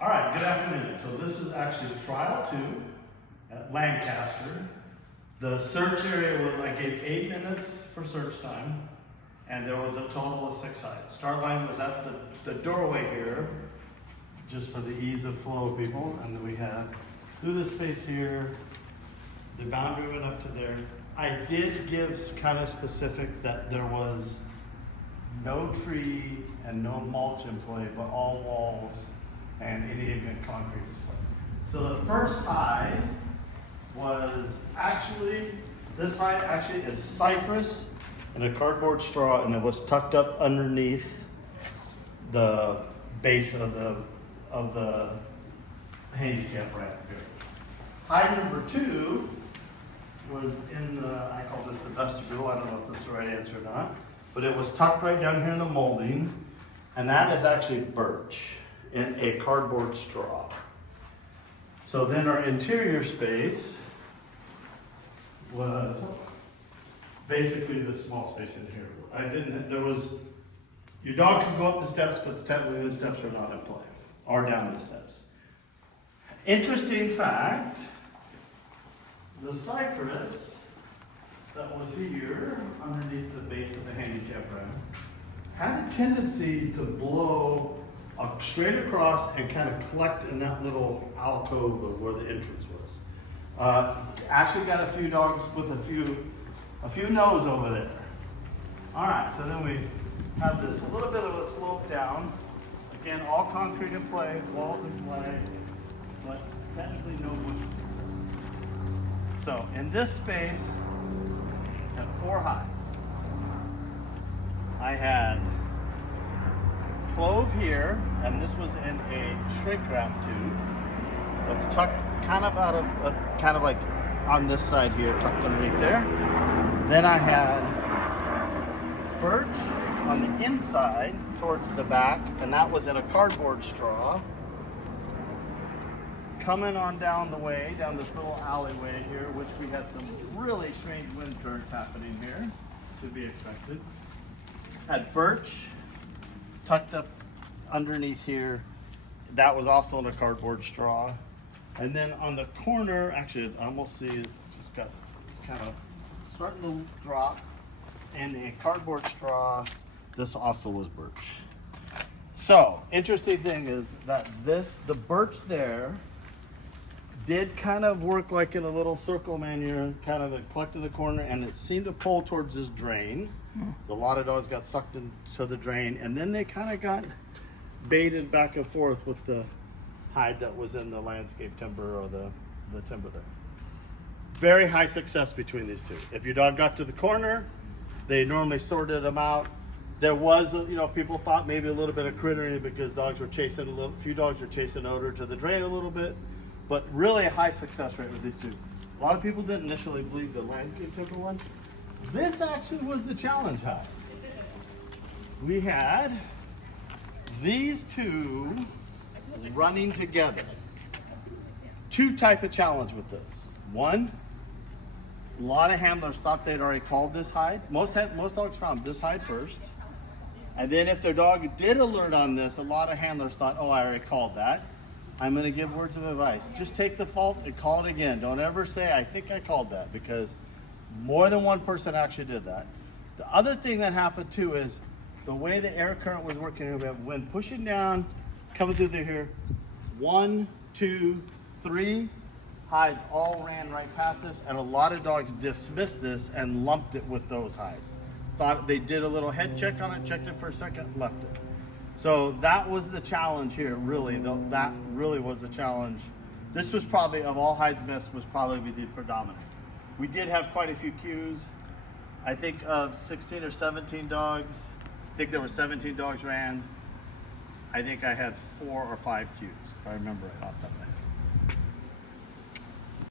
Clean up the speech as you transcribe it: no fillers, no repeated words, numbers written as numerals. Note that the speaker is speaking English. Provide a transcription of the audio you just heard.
All right, good afternoon. So this is actually trial 2 at Lancaster. The search area was, I gave 8 minutes for search time, and there was a total of 6 hides. Start line was at the doorway here, just for the ease of flow of people, and then we had through this space here, the boundary went up to there. I did give kind of specifics that there was no tree and no mulch in play, but all walls and any even concrete in play. So the first hide was actually, this hide actually is cypress and a cardboard straw, and it was tucked up underneath the base of the handicap ramp here. Hide number 2 was in the, I call this the vestibule, I don't know if this is the right answer or not, but it was tucked right down here in the molding, and that is actually birch in a cardboard straw. So then our interior space was basically this small space in here. Your dog could go up the steps, but technically the steps are not in play, or down the steps. Interesting fact, the cypress that was here underneath the base of the handicap ramp had a tendency to blow straight across and kind of collect in that little alcove of where the entrance was. Actually got a few dogs with a few no's over there. All right, so then we have this a little bit of a slope down. Again, all concrete in play, walls in play, but technically no bushes. So in this space, I had 4 hides. I had clove here, and this was in a shrink wrap tube that's tucked kind of out of, kind of like on this side here, tucked underneath there. Then I had birch on the inside towards the back, and that was in a cardboard straw. Coming on down the way, down this little alleyway here, which we had some really strange wind currents happening here, to be expected. Had birch tucked up underneath here. That was also in a cardboard straw. And then on the corner, actually I almost see it's kind of starting to drop in a cardboard straw. This also was birch. So, interesting thing is that the birch there did kind of work like in a little circle manure, kind of collected the corner, and it seemed to pull towards this drain. So a lot of dogs got sucked into the drain, and then they kind of got baited back and forth with the hide that was in the landscape timber or the timber there. Very high success between these two. If your dog got to the corner, they normally sorted them out. There was, people thought maybe a little bit of crittering because dogs were chasing few dogs were chasing odor to the drain a little bit, but really a high success rate with these two. A lot of people didn't initially believe the landscape timber one. This actually was the challenge hide. We had these two running together. 2 type of challenge with this. One, a lot of handlers thought they'd already called this hide. Most dogs found this hide first. And then if their dog did alert on this, a lot of handlers thought, oh, I already called that. I'm gonna give words of advice. Just take the fault and call it again. Don't ever say, I think I called that, because more than one person actually did that. The other thing that happened too is the way the air current was working here, we have wind pushing down, coming through here. 1, 2, 3 hides all ran right past this, and a lot of dogs dismissed this and lumped it with those hides. Thought they did a little head check on it, checked it for a second, left it. So that was the challenge here, really. That really was the challenge. This was probably, of all hides missed, was probably the predominant. We did have quite a few cues. I think of 16 or 17 dogs. I think there were 17 dogs ran. I think I had 4 or 5 cues, if I remember it off the top of my head.